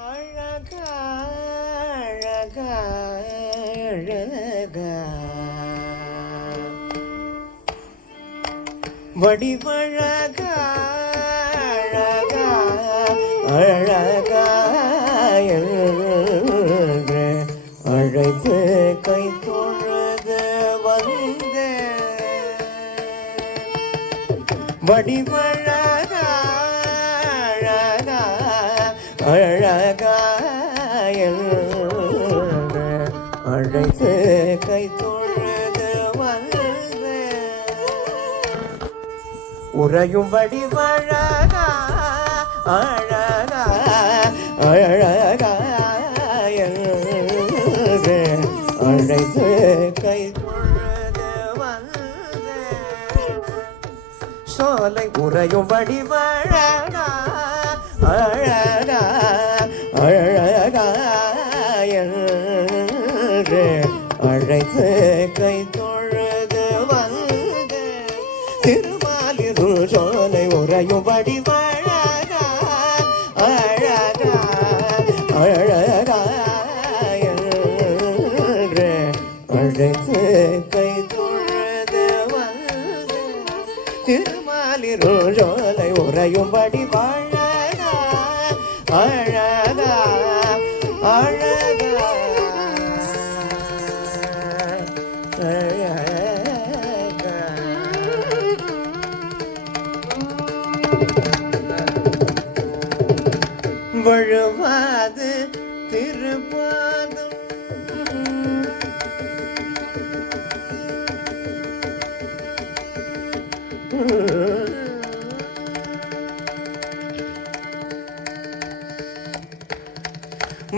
அழகா அழகா அழகா வடிவழகா அழகா அழகா என்று அழைத்து கை தொழுது வந்த வடிவழகா அழகா அழகா என்று அழைத்து கை தொழுது வந்த உறையும் வடிவழகா அழகா அழகா என்று அழைத்து கை தொழுது வந்த சோலை உறையும் வடிவழகா அழகா அழகா என்று அழைத்து கை தொழுது வந்த திருமாலிருள் சோலை உறையும் வடிவழகா அழகா அழகா என்று அழைத்து கை தொழுது வந்த திருமாலிருள் சோலை உறையும் வடிவழகா அழகா அழகா வழுவாது திருப்பாதம்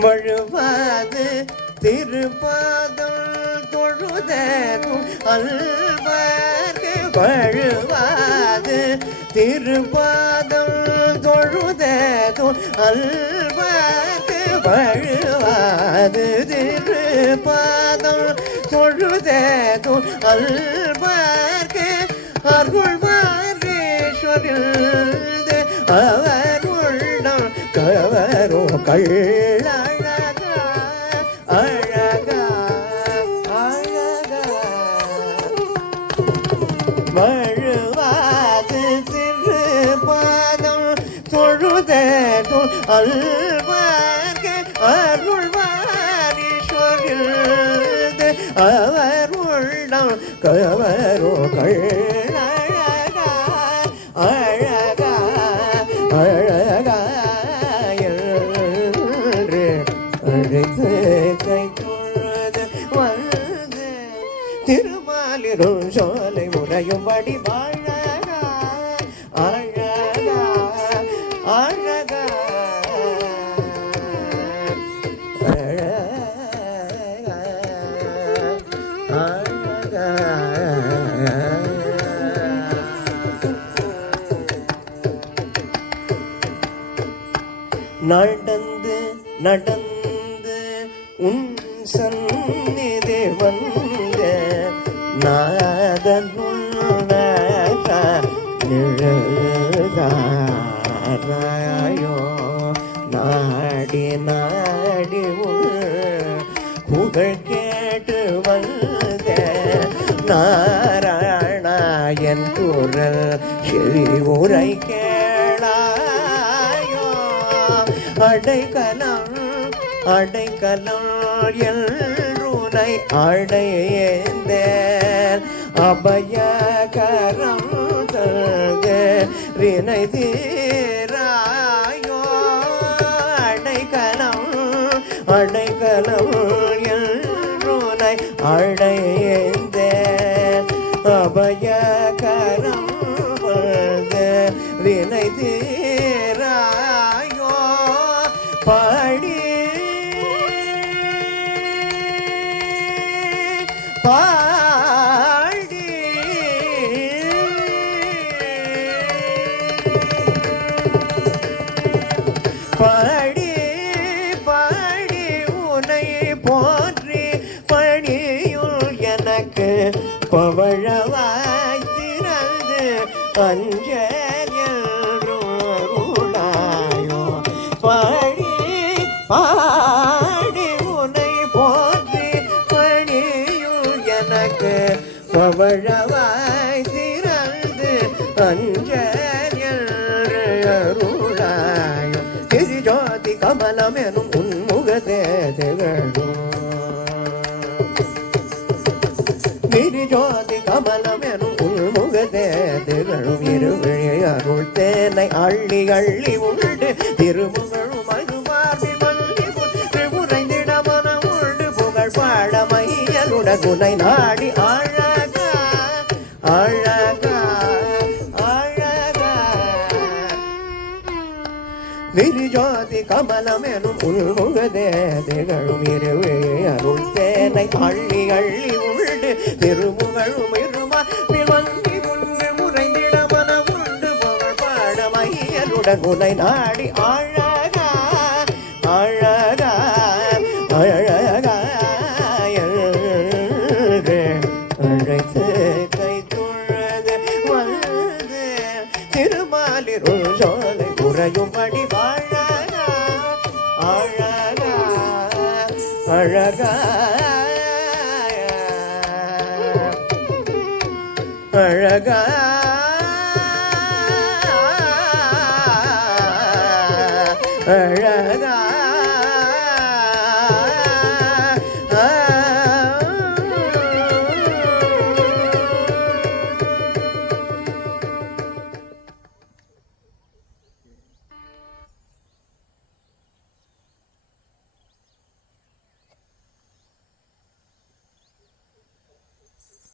வழுவாது திருப்பாதம் தொழுதேதும் அல்வார்க்கு வழுவாது திருப்பாதம் தொழுதேதும் அல்வார்க்கு வழுவாது திருப்பாதம் தொழுதேதும் அல்வார்க்கு அருள்வாரீஸ்வரில் அவர் உள்ளம் கவரோ கள்ளழகா அழகா அழகா வழுவாது திருப்பாதம் தொழுதேதும் அல்வார்க்கு அருள்வாரீஸ்வரில் அவர் உள்ளம் கவரோ கள்ளழகா அழகா அழகா என்று அழைத்து கை தொழுது வந்து திருமாலிருள் சோலை உறையும் வடிவழகா அழகா அழகா அழகா நடந்து நடந்து உன் சந்நிதி வந்த நிழல்தாராயோ நாடி நாடி புகழ் கேட்டு வந்த நாராயணன் குரல் செவி உரை கேளாயோ அடைக்கலம் அடைக்கலம் எல்ருனை அடையேந்த அபயகரம் தந்து வினை தீராயோ அடைக்கலம் அடைக்கலம் எல்ருனை அடையேந்த அபயகரம் தந்து வினை தீராயோ பாடி பாடி பாடி பாடி உனை போற்றி பணியுள் எனக்கு பவழவாய் திறந்து அஞ்சல் என்றும் பாடி பாடி உனை போற்றி பணியுள் எனக்கு பவழவாய் திறந்து அஞ்சல் என்று அருளாயும் திரிஜோதி கமலம் எனும் உன்முகதே திகழும் திரிஜோதி கமலம் எனும் உள்முகதே திகழும் இருவிழி அருள் தேனை அள்ளி அள்ளி உண்டு திருமுகழும் மதுமார்பி மல்லி புற்று உறைந்திட மனம் உண்டு புகழ் பாட மையலுட குனை நாடி அழகா அழகா அழகா விரிஜோதி கமலம் எனும் உள்முகதே திகழும் இருவிழி அருள் தேனை அள்ளி அள்ளி உண்டு திருமுகழும் இருமா வங்கி உண்டு உறைந்திட மனம் உண்டு புகழ் பாட மையலுடன் உனை நாடி அழகா அழகா அழகா அழைத்து கை தொழது வந்து திருமாலிருள் சோலை உறையும்படி வாழகா அழகா அழகா அழகா அழகா